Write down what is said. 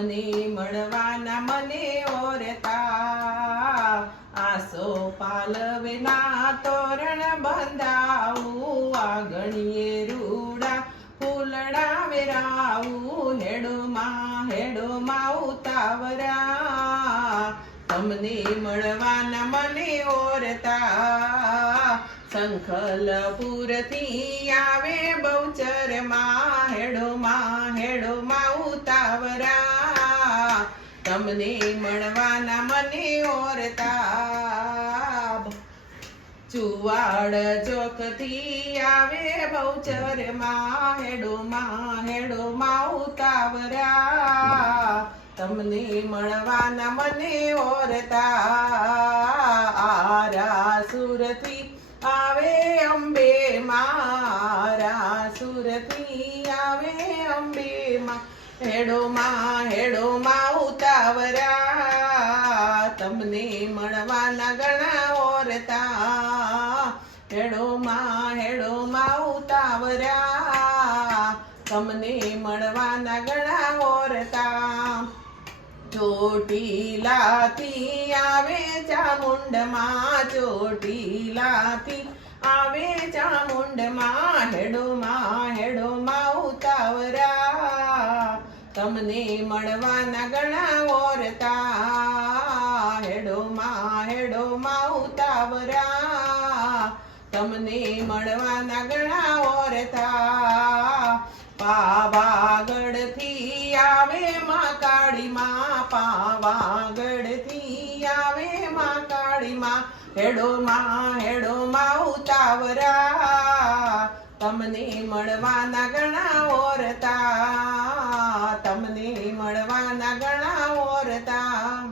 તમને મળવાના મને ઓરતા આસો પાલવેના તોરણ બંધાવું આંગણીએ રૂડા ફૂલડા વેરાવું હેડોમાં ઉતાવરા તમને મળવાના મને ઓરતા સંખલપુરથી આવે બહુચરમાં હેડોમાં ઉતાવરા તમને મળવાના મને ઓરતા ચુવાડ ચોકથી આવે બહુચરમાં હેડોમાં ઉતાવરા તમને મળવાના મને ઓરતા આરાસુરથી આવે અંબે સુરથી આવે અંબે હેડોમાં ઉતાવરા તમને મળવાના ઘણા ઓરતા હેડોમાં ઉતાવરા તમને મળવાના ઘણા ઓરતા ચોટીલાથી આવે ચામુંડમાં ચોટીલાથી આવે ચામુંડમાં હેડોમાં ઉતાવરા તમને મળવાના ઘણા ઓરતા હેડોમાં ઉતાવરા તમને મળવાના ઘણા ઓરતા પાવાગઢથી આવે માં કાળીમાં પાવાગઢથી આવે માં કાળીમાં હેડોમાં ઉતાવરા તમને મળવાના ઘણા ઓરતા તમને મળવાના ઘણા ઓરતા